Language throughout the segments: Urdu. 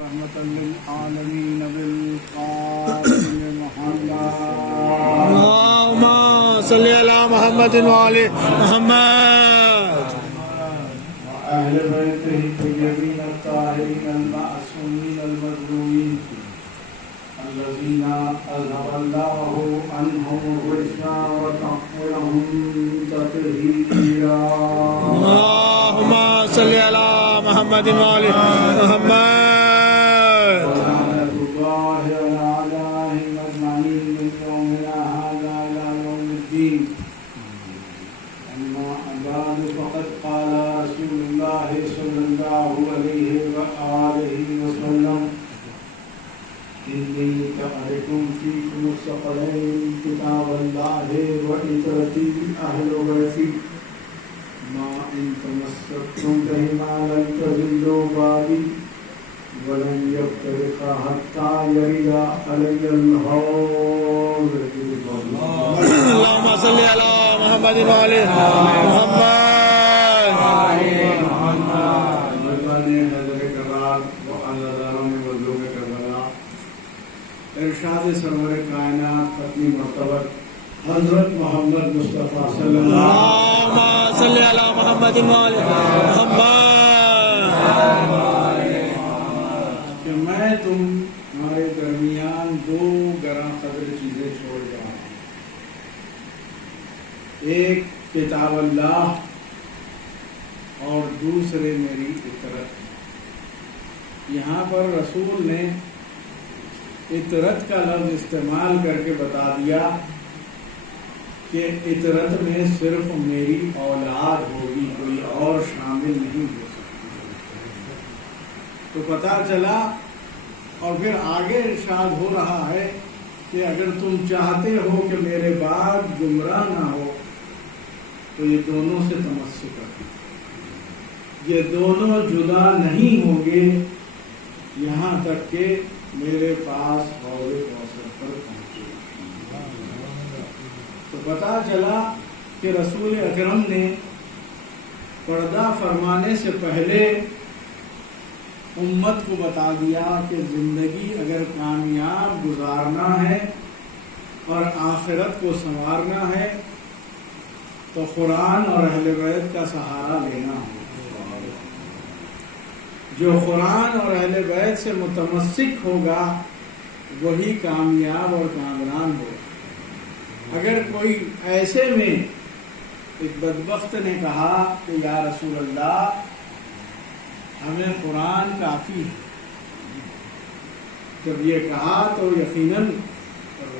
رحمة للعالمين بالقاسم محمد اللهم صل على محمد وآل محمد وأهل بيته الطيبين الطاهرين المعصومين المظلومين الذين أذهب الله عنهم الرجس وطهرهم تطهيرا اللهم صل على محمد وآل محمد ولعنة الله على أعدائهم أجمعين من يومنا هذا إلى يوم الدين. أما بعد فقد قال رسول الله صلى الله عليه وآله وسلم: إني تارك فيكم الثقلين كتاب الله وعترتي أهل بيتي ما إن تمسكتم بهما لن تضلوا بعدي ولن يفترقا حتى يرد علي الحوض. اللهم صل على محمد وآل محمد ارشاد سرور کائنات ختمی مرتبہ حضرت محمد مصطفیٰ صلی اللہ اللهم صل على محمد وآل محمد کہ میں تمہارے درمیان دو گراں قدر چیزیں چھوڑ جاؤں. ایک کتاب اللہ اور دوسرے میری اطرت. یہاں پر رسول نے اطرت کا لفظ استعمال کر کے بتا دیا کہ اطرت میں صرف میری اولاد ہوگی، کوئی اور شامل نہیں ہو سکتی. تو پتہ چلا، اور پھر آگے ارشاد ہو رہا ہے کہ اگر تم چاہتے ہو کہ میرے بعد گمراہ نہ ہو تو یہ دونوں سے تمسک کرو. یہ دونوں جدا نہیں ہوں گے یہاں تک کہ میرے پاس حوض کوثر پر پہنچے. تو پتہ چلا کہ رسول اکرم نے پردہ فرمانے سے پہلے امت کو بتا دیا کہ زندگی اگر کامیاب گزارنا ہے اور آخرت کو سنوارنا ہے تو قرآن اور اہل بیت کا سہارا لینا ہوگا. جو قرآن اور اہل بیت سے متمسک ہوگا وہی کامیاب اور کامران ہوگا. اگر کوئی ایسے میں ایک بدبخت نے کہا کہ یا رسول اللہ ہمیں قرآن کافی ہے، جب یہ کہا تو یقیناً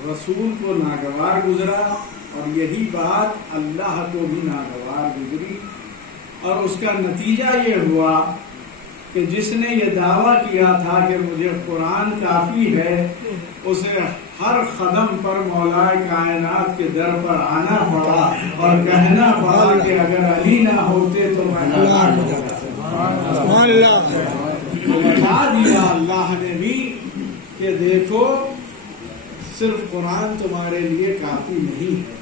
رسول کو ناگوار گزرا اور یہی بات اللہ کو بھی ناگوار گزری، اور اس کا نتیجہ یہ ہوا کہ جس نے یہ دعویٰ کیا تھا کہ مجھے قرآن کافی ہے، اسے ہر قدم پر مولا کائنات کے در پر آنا پڑا اور کہنا پڑا کہ اگر علی نہ ہوتے تو میں ہلاک ہو جاتا. بتا دیا اللہ نے بھی کہ دیکھو صرف قرآن تمہارے لیے کافی نہیں ہے.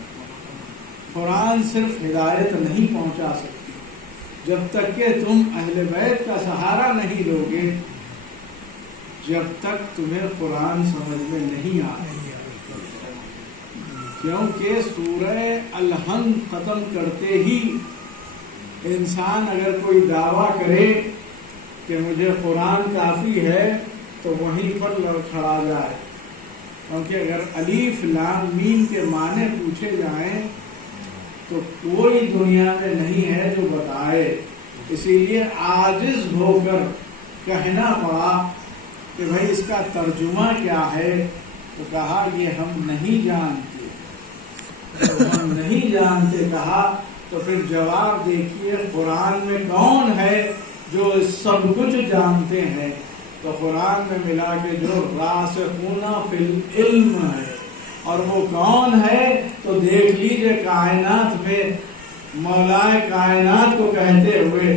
قرآن صرف ہدایت نہیں پہنچا سکتی جب تک کہ تم اہل بیت کا سہارا نہیں لوگے، جب تک تمہیں قرآن سمجھ میں نہیں آئے. کیونکہ سورہ الحمد ختم کرتے ہی انسان اگر کوئی دعویٰ کرے کہ مجھے قرآن کافی ہے تو وہیں پر لڑکھڑا جائے. کیونکہ اگر الف لام میم کے معنی پوچھے جائیں تو کوئی دنیا میں نہیں ہے جو بتائے. اسی لیے عاجز ہو کر کہنا پڑا کہ بھائی اس کا ترجمہ کیا ہے. تو کہا یہ ہم نہیں جانتے. ہم نہیں جانتے کہا تو پھر جواب دیکھیے قرآن میں کون ہے جو سب کچھ جانتے ہیں. تو قرآن میں ملا کے جو راسخون فی العلم ہے، اور وہ کون ہے تو دیکھ لیجئے کائنات میں مولا کائنات کو کہتے ہوئے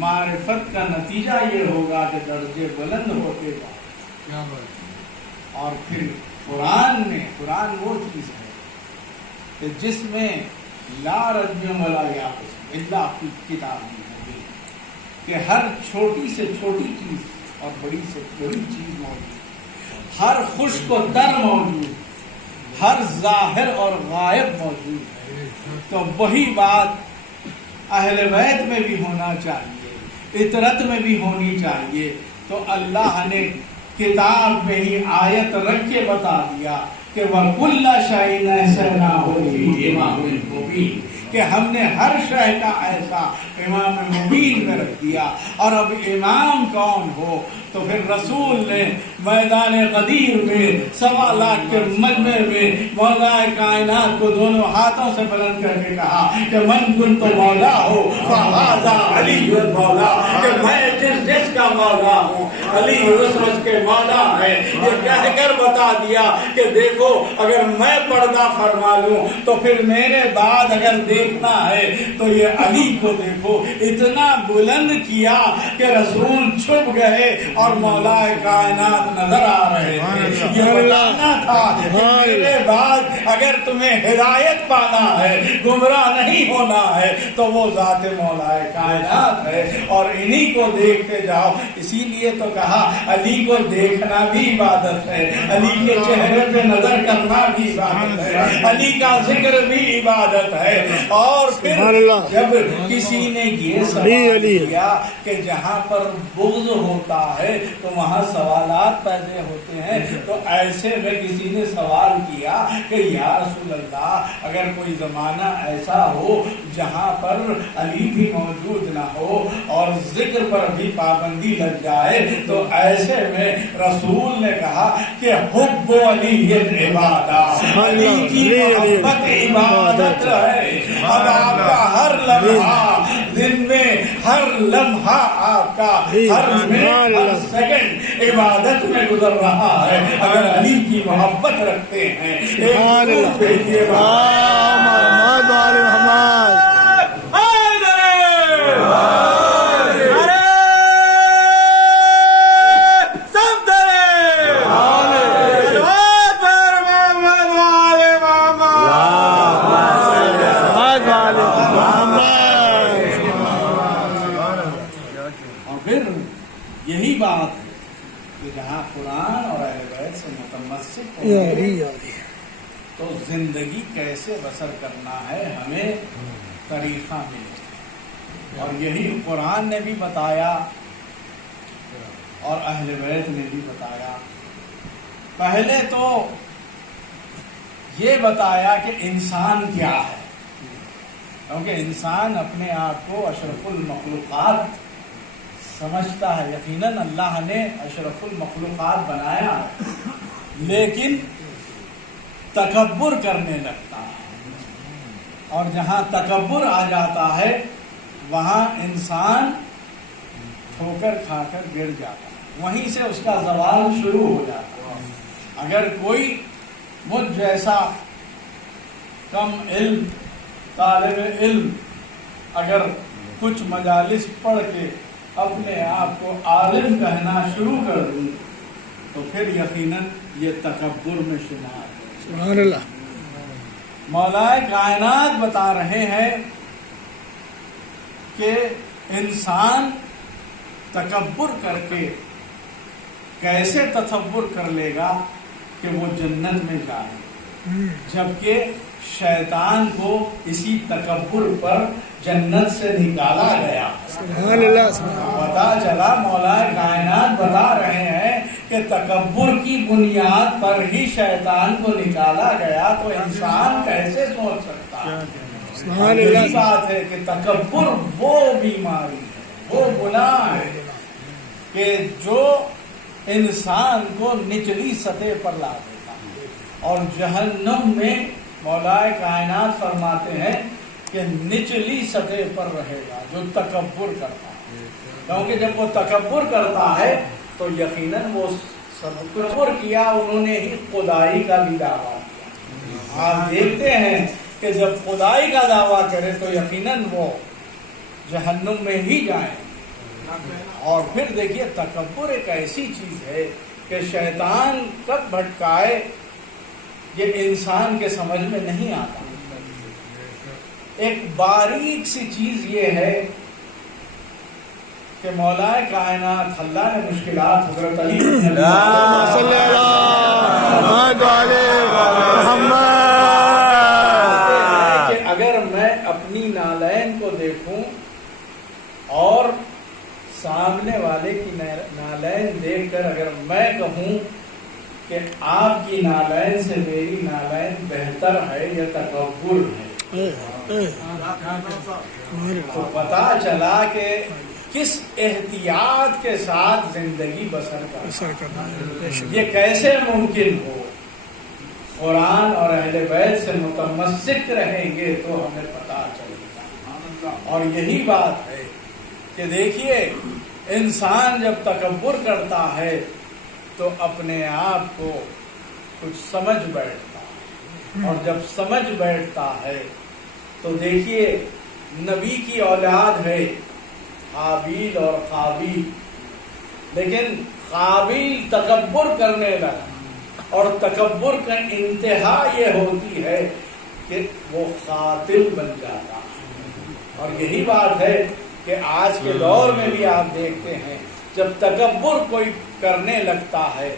معرفت کا نتیجہ یہ ہوگا کہ درجے بلند ہوتے جائیں. اور پھر قرآن وہ چیز ہے کہ جس میں لا رجم ولا یابس الا فی کتاب مبین، کہ ہر چھوٹی سے چھوٹی چیز اور بڑی سے بڑی چیز موجود، ہر خشک و تر موجود، ہر ظاہر اور غائب موجود ہے. تو وہی بات اہل بیت میں بھی ہونا چاہیے، اطرت میں بھی ہونی چاہیے. تو اللہ نے کتاب میں ہی آیت رکھ کے بتا دیا کہ وَكُلَّ شَيْءٍ أَحْصَيْنَاهُ فِي إِمَامٍ مُبِينٍ، کہ ہم نے ہر شے کا ایسا امام مبین میں رکھ دیا. اور اب امام کون ہو؟ تو پھر رسول نے میدان غدیر میں 1.25 لاکھ کے مجمع میں مولا کائنات کو دونوں ہاتھوں سے بلند کر کے کہا کہ من کنت مولا ہو فہذا علی مولا، کہ میں جس کا مولا ہوں علی اس کے مولا ہے. یہ کہہ کر بتا دیا کہ دیکھو اگر میں پردہ فرما لوں تو پھر میرے بعد اگر دیکھنا ہے تو یہ علی کو دیکھو. اتنا بلند کیا کہ رسول چھپ گئے اور مولا کائنات نظر آ رہے تھے. یہ بتانا تھا کہ میرے بعد اگر تمہیں ہدایت پانا ہے، گمراہ نہیں ہونا ہے، تو وہ ذات مولا کائنات ہے اور انہی کو دیکھتے جاؤ. اسی لیے تو کہا علی کو دیکھنا بھی عبادت ہے، علی کے چہرے پہ نظر کرنا بھی عبادت ہے، علی کا ذکر بھی عبادت ہے. اور پھر جب کسی نے یہ سوال کیا کہ جہاں پر بغض ہوتا ہے تو وہاں سوالات پیدا ہوتے ہیں، تو ایسے میں کسی نے سوال کیا کہ یا رسول اللہ اگر کوئی زمانہ ایسا ہو جہاں پر علی بھی موجود نہ ہو اور ذکر پر بھی پابندی لگ جائے، تو ایسے میں رسول نے کہا کہ حب علی عبادت، علی کی محبت عبادت ہے. اب آپ کا ہر لمحہ دن میں، ہر لمحہ آپ کا ہر منٹ، ہر سیکنڈ عبادت میں گزر رہا ہے. اگر علی کی محبت رکھتے ہیں یہی بات ہے کہ جہاں قرآن اور اہل بیت سے متمسک ہوں تو زندگی کیسے بسر کرنا ہے ہمیں طریقہ ملے. اور یہی قرآن نے بھی بتایا اور اہل بیت نے بھی بتایا. پہلے تو یہ بتایا کہ انسان کیا ہے، کیونکہ انسان اپنے آپ کو اشرف المخلوقات سمجھتا ہے. یقیناً اللہ نے اشرف المخلوقات بنایا ہے، لیکن تکبر کرنے لگتا ہے، اور جہاں تکبر آ جاتا ہے وہاں انسان ٹھوکر کھا کر گر جاتا ہے، وہیں سے اس کا زوال شروع ہو جاتا ہے. اگر کوئی مجھ جیسا کم علم طالب علم اگر کچھ مجالس پڑھ کے اپنے آپ کو عالم کہنا شروع کر دوں تو پھر یقیناً یہ تکبر میں شمار ہے. سبحان اللہ. مولا کائنات بتا رہے ہیں کہ انسان تکبر کر کے کیسے تصور کر لے گا کہ وہ جنت میں جائے، جبکہ شیطان کو اسی تکبر پر جنت سے نکالا گیا. سبحان اللہ. پتا چلا مولا کائنات بتا رہے ہیں کہ تکبر کی بنیاد پر ہی شیطان کو نکالا گیا، تو انسان کیسے سوچ سکتا ہے. سبحان یہی اللہ. بات ہے کہ تکبر وہ بیماری ہے، وہ گناہ ہے کہ جو انسان کو نچلی سطح پر لا دیتا ہے. اور جہنم میں مولا کائنات فرماتے ہیں کہ نچلی سطح پر رہے گا جو تکبر کرتا ہے، کیونکہ جب وہ تکبر کرتا ہے تو یقیناً وہ تکبر کیا، انہوں نے ہی خدائی کا بھی دعویٰ کیا. آپ دیکھتے ہیں کہ جب خدائی کا دعویٰ کرے تو یقیناً وہ جہنم میں ہی جائیں. اور پھر دیکھیے تکبر ایک ایسی چیز ہے کہ شیطان کب بھٹکائے یہ انسان کے سمجھ میں نہیں آتا. ایک باریک سی چیز یہ ہے کہ مولا کائنات اللہ نے مشکلات حضرت علی کہ اگر میں اپنی نالین کو دیکھوں اور سامنے والے کی نالین دیکھ کر اگر میں کہوں کہ آپ کی نالین سے میری نالین بہتر ہے یا تکبر ہے تو پتا چلا کہ کس احتیاط کے ساتھ زندگی بسر کرنا یہ کیسے ممکن ہو. قرآن اور اہل بیت سے متمسک رہیں گے تو ہمیں پتا چلے گا. اور یہی بات ہے کہ دیکھیے انسان جب تکبر کرتا ہے تو اپنے آپ کو کچھ سمجھ بیٹھتا ہے اور جب سمجھ بیٹھتا ہے تو دیکھیے نبی کی اولاد ہے حابیل اور قابیل، لیکن قابیل تکبر کرنے لگا اور تکبر کا انتہا یہ ہوتی ہے کہ وہ قاتل بن جاتا ہے. اور یہی بات ہے کہ آج کے دور میں بھی آپ دیکھتے ہیں جب تکبر کوئی کرنے لگتا ہے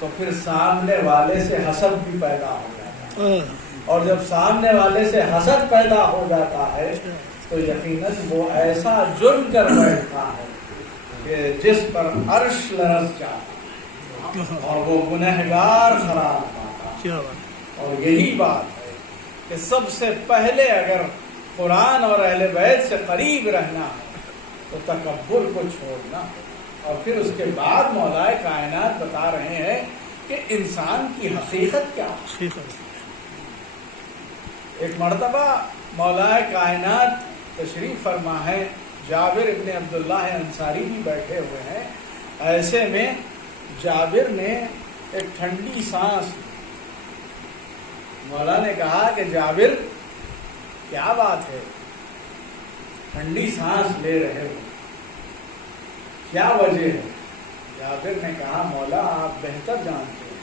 تو پھر سامنے والے سے حسد بھی پیدا ہو جاتا ہے اور جب سامنے والے سے حسد پیدا ہو جاتا ہے تو یقیناً وہ ایسا جرم کر بیٹھتا ہے کہ جس پر عرش لرز جاتا ہے اور وہ گنہگار قرار پاتا ہے. اور یہی بات ہے کہ سب سے پہلے اگر قرآن اور اہل بیت سے قریب رہنا ہے تو تکبر کو چھوڑنا ہے. اور پھر اس کے بعد مولا کائنات بتا رہے ہیں کہ انسان کی حقیقت کیا ہے. ایک مرتبہ مولا کائنات تشریف فرما ہے، جابر ابن عبداللہ انصاری بھی بیٹھے ہوئے ہیں. ایسے میں جابر نے ایک ٹھنڈی سانس، مولا نے کہا کہ جابر کیا بات ہے، ٹھنڈی سانس لے رہے ہو، کیا وجہ ہے؟ جابر نے کہا مولا آپ بہتر جانتے ہیں.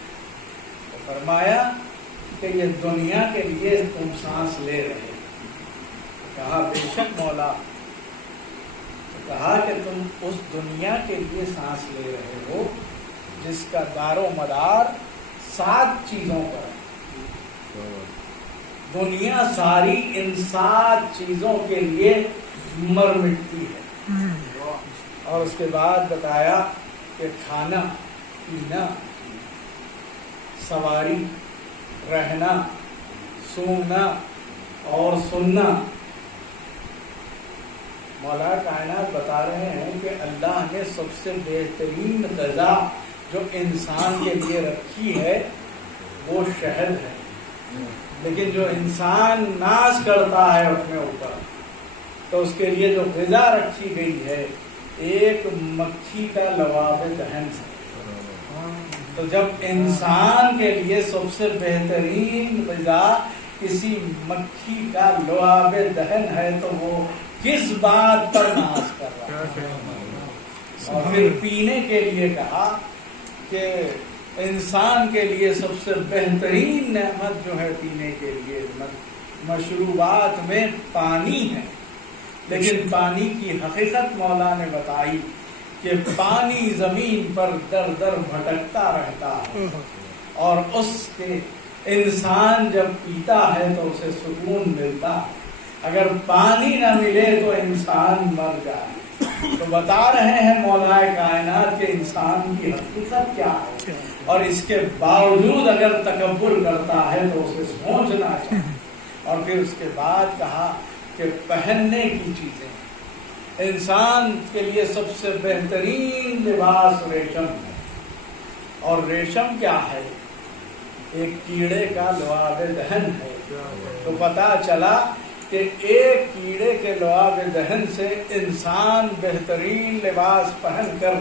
تو فرمایا کہ یہ دنیا کے لیے تم سانس لے رہے ہو. کہا بے شک مولا. کہا کہ تم اس دنیا کے لیے سانس لے رہے ہو جس کا دار و مدار 7 چیزوں پر ہے. دنیا ساری ان 7 چیزوں کے لیے مر مٹتی ہے. اور اس کے بعد بتایا کہ کھانا پینا، سواری، رہنا، سونا اور سننا. مولا کائنات بتا رہے ہیں کہ اللہ نے سب سے بہترین غذا جو انسان کے لیے رکھی ہے وہ شہد ہے. لیکن جو انسان ناز کرتا ہے اپنے اوپر تو اس کے لیے جو غذا رکھی گئی ہے ایک مکھی کا لعاب دہن ہے. تو جب انسان کے لیے سب سے بہترین غذا کسی مکھی کا لعاب دہن ہے تو وہ کس بات پر ناز کر رہا ہے. اور پھر پینے کے لیے کہا کہ انسان کے لیے سب سے بہترین نعمت جو ہے پینے کے لیے مشروبات میں پانی ہے. لیکن پانی کی حقیقت مولا نے بتائی کہ پانی زمین پر در در بھٹکتا رہتا ہے اور اس کے انسان جب پیتا ہے تو اسے سکون ملتا ہے. اگر پانی نہ ملے تو انسان مر جائے. تو بتا رہے ہیں مولا کائنات کے انسان کی حقیقت کیا ہے اور اس کے باوجود اگر تکبر کرتا ہے تو اسے سوچنا چاہیے. اور پھر اس کے بعد کہا کہ پہننے کی چیزیں، انسان کے لیے سب سے بہترین لباس ریشم ہے. اور ریشم کیا ہے؟ ایک کیڑے کا لعاب دہن ہے. تو پتا چلا کہ ایک کیڑے کے لعاب دہن سے انسان بہترین لباس پہن کر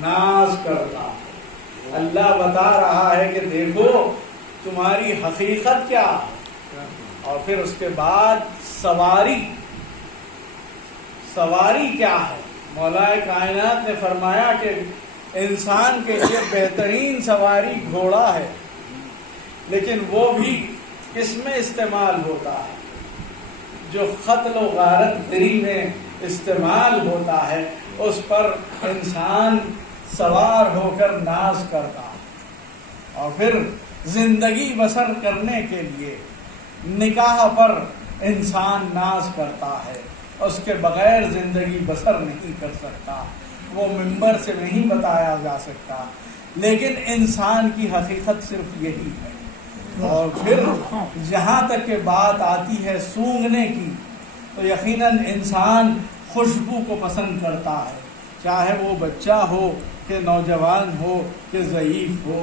ناز کرتا ہے. اللہ بتا رہا ہے کہ دیکھو تمہاری حقیقت کیا ہے. اور پھر اس کے بعد سواری، سواری کیا ہے؟ مولا کائنات نے فرمایا کہ انسان کے لیے بہترین سواری گھوڑا ہے، لیکن وہ بھی کس میں استعمال ہوتا ہے؟ جو قتل و غارت گری میں استعمال ہوتا ہے، اس پر انسان سوار ہو کر ناز کرتا ہے، اور پھر زندگی بسر کرنے کے لیے نکاح پر انسان ناز کرتا ہے، اس کے بغیر زندگی بسر نہیں کر سکتا، وہ منبر سے نہیں بتایا جا سکتا، لیکن انسان کی حقیقت صرف یہی ہے۔ اور پھر جہاں تک کہ بات آتی ہے سونگھنے کی، تو یقیناً انسان خوشبو کو پسند کرتا ہے، چاہے وہ بچہ ہو کہ نوجوان ہو کہ ضعیف ہو،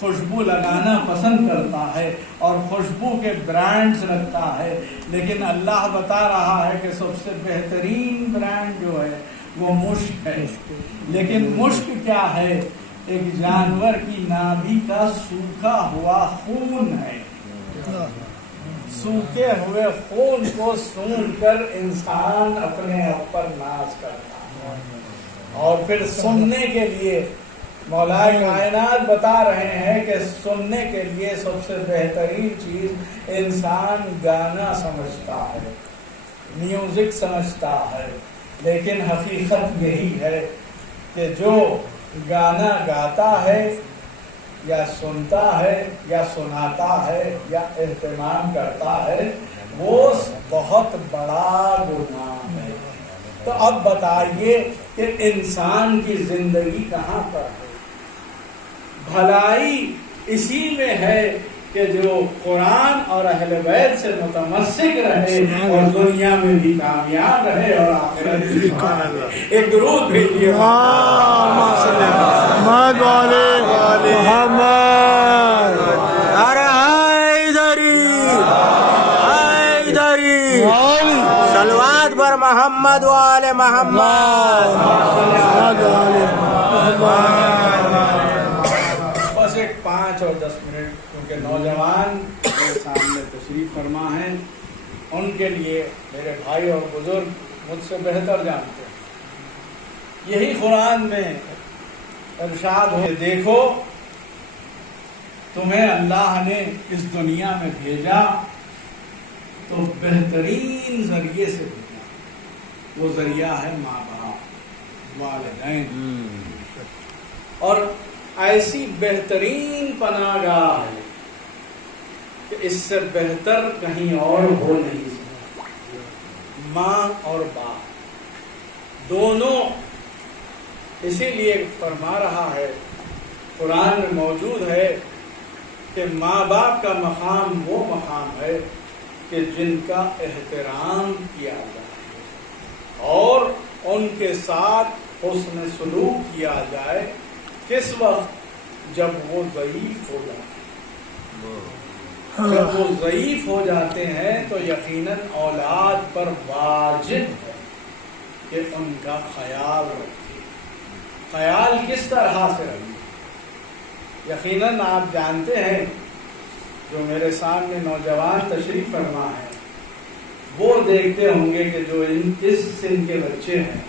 خوشبو لگانا پسند کرتا ہے اور خوشبو کے برانڈز رکھتا ہے، لیکن اللہ بتا رہا ہے کہ سب سے بہترین برانڈ جو ہے وہ مشک ہے۔ لیکن مشک کیا ہے؟ ایک جانور کی نابی کا سوکھا ہوا خون ہے۔ سوکھے ہوئے خون کو سونگھ کر انسان اپنے آپ پر ناز کرتا ہے، اور پھر سننے کے لیے مولا کائنات بتا رہے ہیں کہ سننے کے لیے سب سے بہترین چیز انسان گانا سمجھتا ہے، میوزک سمجھتا ہے، لیکن حقیقت یہی ہے کہ جو گانا گاتا ہے یا سنتا ہے یا سناتا ہے یا اہتمام کرتا ہے، وہ بہت بڑا گناہ ہے۔ تو اب بتائیے کہ انسان کی زندگی کہاں پر ہے؟ بھلائی اسی میں ہے کہ جو قرآن اور اہل بیت سے متمسک رہے اور دنیا میں بھی کامیاب رہے اور آخرت بھی کامیاب رہے۔ ایک درود بھیجیے صلوات پر محمد و آل محمد۔ بس ایک 5 اور 10 منٹ، کیونکہ نوجوان میرے سامنے تشریف فرما ہیں، ان کے لیے میرے بھائی اور بزرگ مجھ سے بہتر جانتے ہیں۔ یہی قرآن میں ارشاد ہو، دیکھو تمہیں اللہ نے اس دنیا میں بھیجا تو بہترین ذریعے سے بھیجا، وہ ذریعہ ہے ماں باپ، والدین، اور ایسی بہترین پناہ گاہ ہے کہ اس سے بہتر کہیں اور ہو نہیں سکتا۔ ماں اور باپ دونوں، اسی لیے فرما رہا ہے قرآن میں موجود ہے کہ ماں باپ کا مقام وہ مقام ہے کہ جن کا احترام کیا جائے اور ان کے ساتھ حسن سلوک کیا جائے۔ کس وقت؟ جب وہ ضعیف ہو جاتے ہیں۔ جب وہ ضعیف ہو جاتے ہیں تو یقیناً اولاد پر واجب ہے کہ ان کا خیال رکھے۔ خیال کس طرح سے رکھے؟ یقیناً آپ جانتے ہیں، جو میرے سامنے نوجوان تشریف فرما ہے وہ دیکھتے ہوں گے کہ جو اس سن کے بچے ہیں،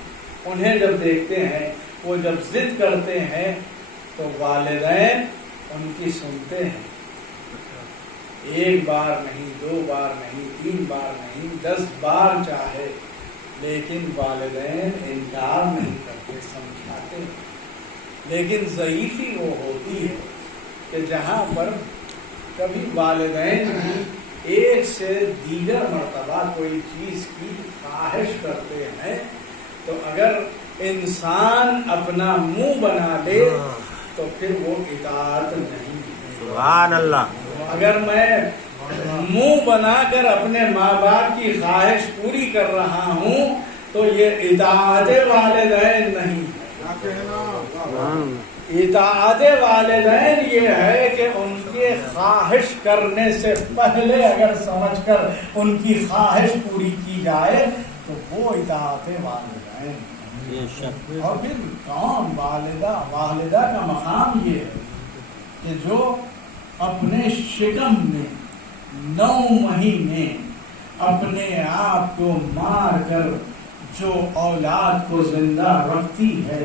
انہیں جب دیکھتے ہیں وہ جب ضد کرتے ہیں تو والدین ان کی سنتے ہیں، 1 بار نہیں، 2 بار نہیں، 3 بار نہیں، 10 بار چاہے، لیکن والدین انکار نہیں کرتے، سمجھاتے ہیں۔ لیکن ضعیفی وہ ہوتی ہے کہ جہاں پر کبھی والدین بھی ایک سے دیگر مرتبہ کوئی چیز کی خواہش کرتے ہیں، تو اگر انسان اپنا منہ بنا لے تو پھر وہ اطاعت نہیں ہے۔ سبحان اللہ۔ اگر میں منہ بنا کر اپنے ماں باپ کی خواہش پوری کر رہا ہوں تو یہ اطاعت والدین نہیں ہے۔ اطاعت والدین یہ ہے کہ ان کے خواہش کرنے سے پہلے اگر سمجھ کر ان کی خواہش پوری کی جائے تو وہ اطاعت والدین۔ اور پھر کون؟ والدہ کا مقام یہ ہے کہ جو اپنے شکم میں 9 مہینے اپنے آپ کو مار کر جو اولاد کو زندہ رکھتی ہے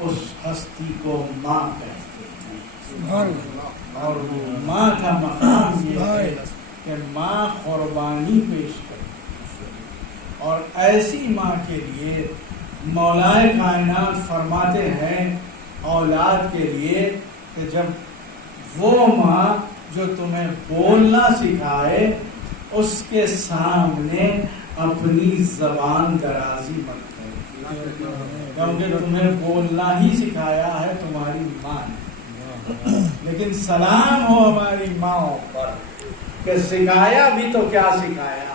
اس ہستی کو ماں کہتے ہیں. سبحان اللہ. اور وہ ماں کا مقام یہ ہے کہ ماں قربانی پیش کرتی ہے. اور ایسی ماں کے لیے مولائے کائنات فرماتے ہیں اولاد کے لیے کہ جب وہ ماں جو تمہیں بولنا سکھائے اس کے سامنے اپنی زبان درازی مت کرو، کیونکہ تمہیں بولنا ہی سکھایا ہے تمہاری ماں نے. لیکن سلام ہو ہماری ماں پر کہ سکھایا بھی تو کیا سکھایا.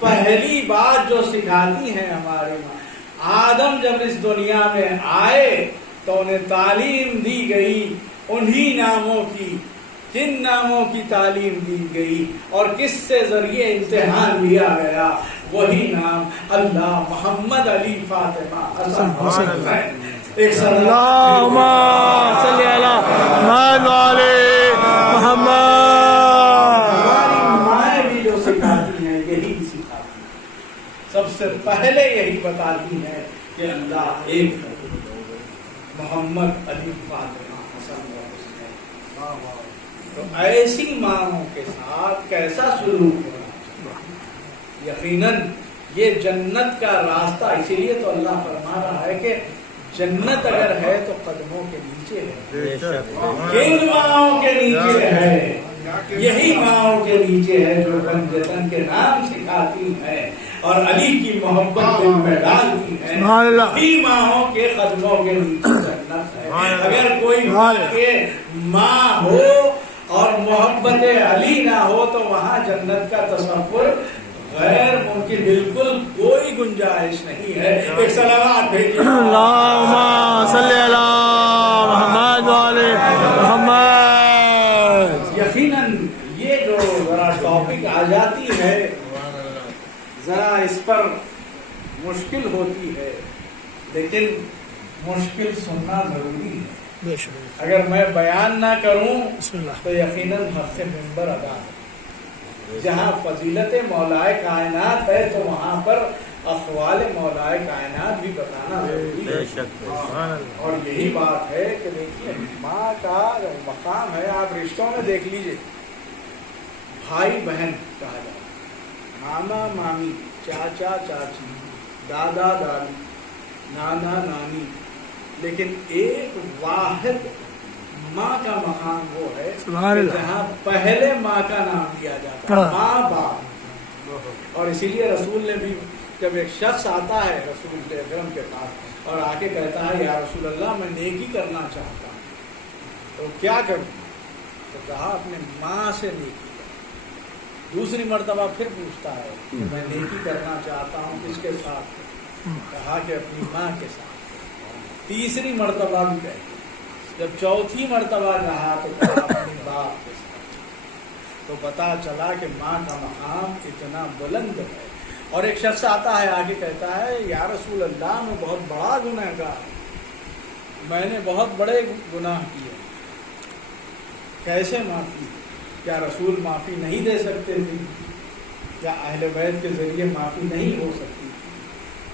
پہلی بات جو سکھاتی ہیں ہماری ماں، آدم جب اس دنیا میں آئے تو انہیں تعلیم دی گئی انہی ناموں کی جن ناموں کی تعلیم دی گئی اور کس سے ذریعے امتحان لیا گیا، وہی نام اللہ محمد علی فاطمہ حسن ہے. ایک اللہم صلی علی محمد وعلی محمد. ہماری مائیں بھی جو سکھاتی ہیں یہی سکھاتی ہیں. سب سے پہلے یہی بتاتی ہیں کہ اللہ ایک ہے، محمد علی فاطمہ حسن و حسین. تو ایسی ماں کے ساتھ کیسا سلوک ہونا چاہیے؟ یقیناً یہ جنت کا راستہ، اسی لیے تو اللہ فرما رہا ہے کہ جنت اگر ہے تو قدموں کے نیچے ہے. کن ماؤں کے نیچے ہے؟ یہی ماؤں کے نیچے ہے جو بنجتن کے نام سکھاتی ہے اور علی کی محبت دل میں ڈالتی ہے. یہی ماؤں کے قدموں کے نیچے جنت ہے. اگر کوئی ماں کے ماں ہو اور محبت علی نہ ہو تو وہاں جنت کا تصور غیر ممکن، بالکل کوئی گنجائش نہیں ہے. ایک سلامات بھیجیے اللہم صلی علی محمد وعلی محمد. یقیناً یہ جو ذرا ٹاپک آ جاتی ہے ذرا اس پر مشکل ہوتی ہے، لیکن مشکل سننا ضروری ہے. بے شک. اگر میں بیان نہ کروں بسم اللہ. تو یقیناً حق سے منبر ادا ہے. جہاں فضیلت مولائے کائنات ہے تو وہاں پر اقوال مولائے کائنات بھی بتانا ضروری ہے. اور یہی بات ہے کہ دیکھیے ماں کا جو مقام ہے آپ رشتوں میں دیکھ لیجئے، بھائی بہن کہا جاتا ہے، ماما مامی، چاچا چاچی، دادا دادی، نانا نانی، لیکن ایک واحد ماں کا مقام وہ ہے سبحان اللہ. جہاں پہلے ماں کا نام دیا جاتا ہے، ماں باپ. اور اسی لیے رسول نے بھی جب ایک شخص آتا ہے رسول اکرم کے پاس اور آ کے کہتا ہے یا رسول اللہ میں نیکی کرنا چاہتا ہوں تو کیا کروں؟ تو کہا اپنے ماں سے نیکی کر. دوسری مرتبہ پھر پوچھتا ہے میں نیکی کرنا چاہتا ہوں کس کے ساتھ؟ کہا کہ اپنی ماں کے ساتھ. تیسری مرتبہ بھی کہتے، جب چوتھی مرتبہ کہا تو کہا اپنے باپ کے ساتھ. تو پتا چلا کہ ماں کا مقام اتنا بلند ہے. اور ایک شخص آتا ہے آگے کہتا ہے یا رسول اللہ میں بہت بڑا گنہگار ہوں، میں نے بہت بڑے گناہ کیے، کیسے معافی؟ کیا رسول معافی نہیں دے سکتے تھے؟ کیا اہل بیت کے ذریعے معافی نہیں ہو سکتی؟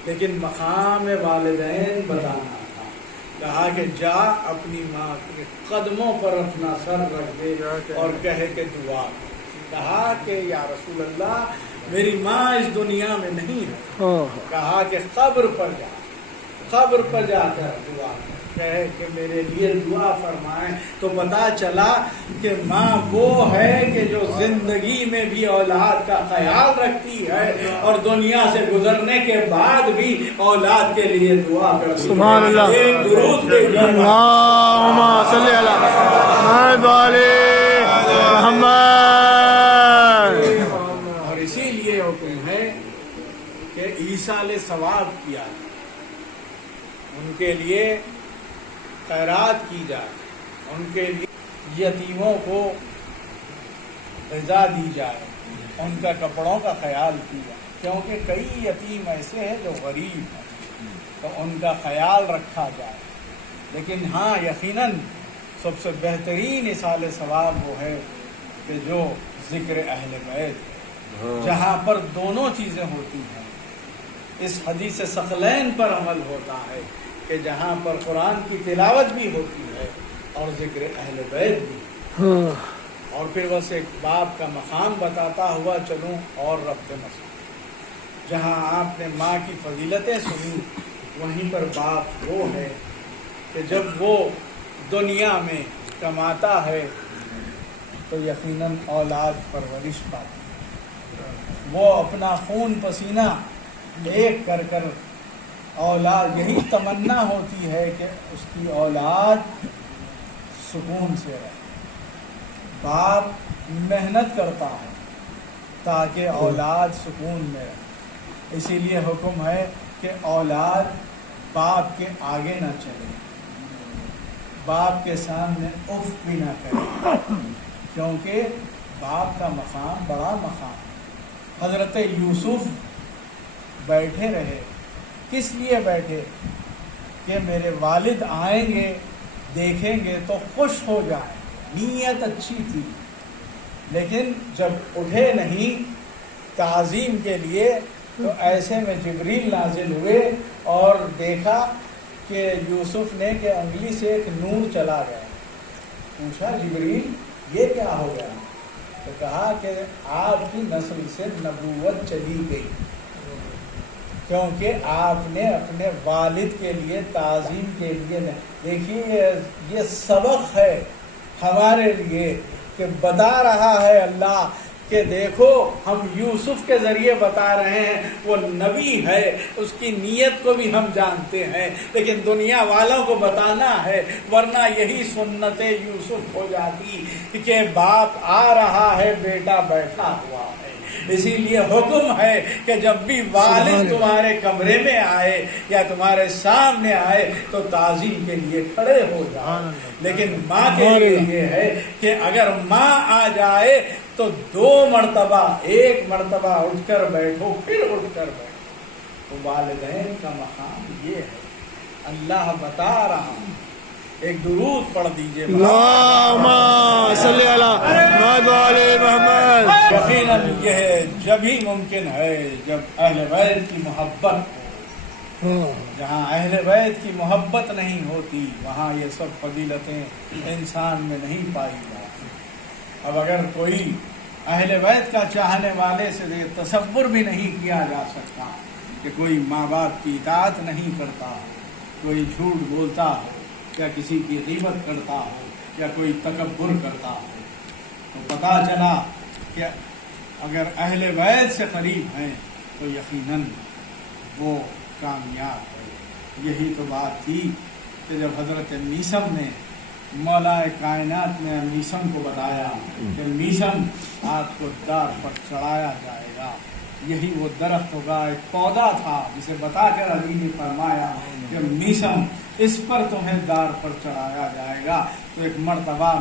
لیکن مقام والدین بتانا تھا. کہا کہ جا اپنی ماں کے قدموں پر اپنا سر رکھ دے اور کہے کہ دعا کر. کہا کہ یا رسول اللہ میری ماں اس دنیا میں نہیں ہے. کہا کہ قبر پر جا کر دعا کر، کہے کہ میرے لیے دعا فرمائیں. تو پتا چلا کہ ماں وہ ہے کہ جو زندگی میں بھی اولاد کا خیال رکھتی ہے اور دنیا سے گزرنے کے بعد بھی اولاد کے لیے دعا کرتی ہے. سبحان اللہ. ایک درود کے اللہم صلی علی محمد وعلی محمد. اور اسی لیے حکم ہے کہ ایصال ثواب کیا جائے، ان کے لیے خیرات کی جائے، ان کے لیے یتیموں کو غذا دی جائے، ان کا کپڑوں کا خیال کیا جائے، کیونکہ کئی یتیم ایسے ہیں جو غریب ہیں تو ان کا خیال رکھا جائے. لیکن ہاں یقیناً سب سے بہترین ایصال ثواب وہ ہے کہ جو ذکر اہل بیت ہے، جہاں پر دونوں چیزیں ہوتی ہیں، اس حدیث ثقلین پر عمل ہوتا ہے کہ جہاں پر قرآن کی تلاوت بھی ہوتی ہے اور ذکر اہل بیت بھی، اور پھر بس ایک باپ کا مقام بتاتا ہوا چلوں اور ربط مسئلہ، جہاں آپ نے ماں کی فضیلتیں سنی وہیں پر باپ وہ ہے کہ جب وہ دنیا میں کماتا ہے تو یقیناً اولاد پرورش پاتی، وہ اپنا خون پسینہ ایک کر کر اولاد، یہی تمنا ہوتی ہے کہ اس کی اولاد سکون سے رہے، باپ محنت کرتا ہے تاکہ اولاد سکون میں رہے، اسی لیے حکم ہے کہ اولاد باپ کے آگے نہ چلے، باپ کے سامنے اف بھی نہ کرے، کیونکہ باپ کا مقام بڑا مقام ہے۔ حضرت یوسف بیٹھے رہے، کس لیے بیٹھے؟ کہ میرے والد آئیں گے، دیکھیں گے تو خوش ہو جائیں گے، نیت اچھی تھی، لیکن جب اٹھے نہیں تعظیم کے لیے تو ایسے میں جبریل نازل ہوئے اور دیکھا کہ یوسف نے کہ انگلی سے ایک نور چلا گیا، پوچھا جبریل یہ کیا ہو گیا؟ تو کہا کہ آپ کی نسل سے نبوت چلی گئی، کیونکہ آپ نے اپنے والد کے لیے تعظیم کے لیے دیکھیے یہ سبق ہے ہمارے لیے کہ بتا رہا ہے اللہ کہ دیکھو ہم یوسف کے ذریعے بتا رہے ہیں، وہ نبی ہے، اس کی نیت کو بھی ہم جانتے ہیں، لیکن دنیا والوں کو بتانا ہے، ورنہ یہی سنت یوسف ہو جاتی کہ باپ آ رہا ہے بیٹا بیٹھا ہوا ہے۔ اسی لیے حکم ہے کہ جب بھی والد تمہارے کمرے میں آئے یا تمہارے سامنے آئے تو تعظیم کے لیے کھڑے ہو جاؤ، لیکن ماں کے لیے یہ ہے کہ اگر ماں آ جائے تو 2 مرتبہ، 1 مرتبہ اٹھ کر بیٹھو پھر اٹھ کر بیٹھو، تو والدین کا مقام یہ ہے۔ اللہ بتا رہا ہوں، ایک درود پڑھ دیجئے، اللہم صلی علی محمد وعلی محمد۔ یقیناً یہ جبھی ممکن ہے جب اہل بیت کی محبت ہو، جہاں اہل بیت کی محبت نہیں ہوتی وہاں یہ سب فضیلتیں انسان میں نہیں پائی جاتی۔ اب اگر کوئی اہل بیت کا چاہنے والے سے تصور بھی نہیں کیا جا سکتا کہ کوئی ماں باپ کی اطاعت نہیں کرتا، کوئی جھوٹ بولتا ہو یا کسی کی غیبت کرتا ہو یا کوئی تکبر کرتا ہو، تو پتہ چلا کہ اگر اہل بیت سے قریب ہیں تو یقیناً وہ کامیاب ہے۔ یہی تو بات تھی کہ جب حضرت میثم نے مولا کائنات نے میثم کو بتایا کہ میثم آپ کو دار پر چڑھایا جائے گا، یہی وہ درخت ہوگا، ایک پودا تھا جسے بتا کر علی نے فرمایا کہ میثم اس پر تمہیں دار پر چڑھایا جائے گا۔ تو ایک مرتبہ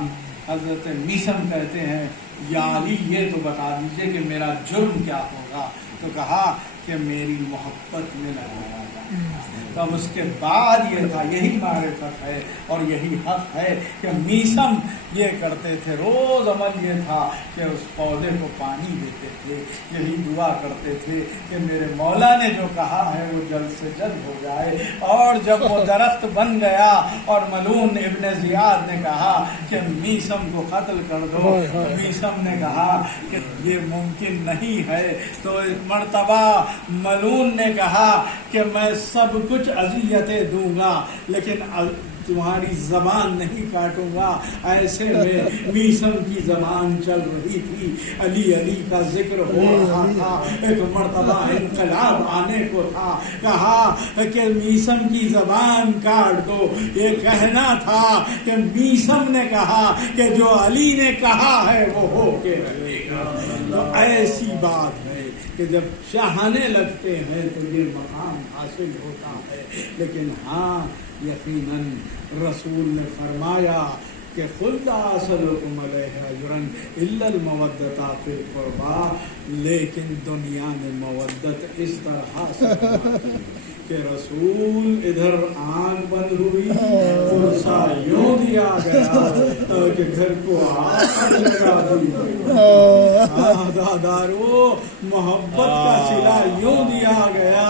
حضرت میثم کہتے ہیں یا علی یہ تو بتا دیجئے کہ میرا جرم کیا ہوگا؟ تو کہا کہ میری محبت میں لگایا جائے گا۔ تو اب اس کے بعد یہ تھا، یہی معرفت ہے اور یہی حق ہے کہ میثم یہ کرتے تھے، روز عمل یہ تھا کہ اس پودے کو پانی دیتے تھے، یہی دعا کرتے تھے کہ میرے مولا نے جو کہا ہے وہ جلد سے جلد ہو جائے۔ اور جب وہ درخت بن گیا اور ملون ابن زیاد نے کہا کہ میثم کو قتل کر دو، میثم نے کہا کہ یہ ممکن نہیں ہے، تو ایک مرتبہ ملون نے کہا کہ میں سب کچھ اذیتیں دوں گا لیکن تمہاری زبان نہیں کاٹوں گا۔ ایسے میں میثم کی زبان چل رہی تھی، علی علی کا ذکر ہو رہا تھا، ایک مرتبہ انقلاب آنے کو تھا، کہا کہ میثم کی زبان کاٹ دو۔ یہ کہنا تھا کہ میثم نے کہا کہ جو علی نے کہا ہے وہ ہو کے رہے گا۔ تو ایسی بات ہے کہ جب چاہنے لگتے ہیں تو یہ مقام حاصل ہوتا ہے، لیکن ہاں یقیناً رسول نے فرمایا کہ خُلْ لَا أَسْأَلُكُمْ عَلَيْهِ أَجْرًا إِلَّا الْمَوَدَّةَ فِي الْقُرْبَىٰ، لیکن دنیا نے مودت اس طرح سے کہ رسول ادھر آنکھ بند ہوئی، فرصہ یوں دیا گیا کہ گھر کو آگ لگا دی گئی۔ دادارو محبت کا صلہ یوں دیا گیا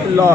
اللہ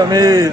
آمین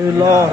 اللہ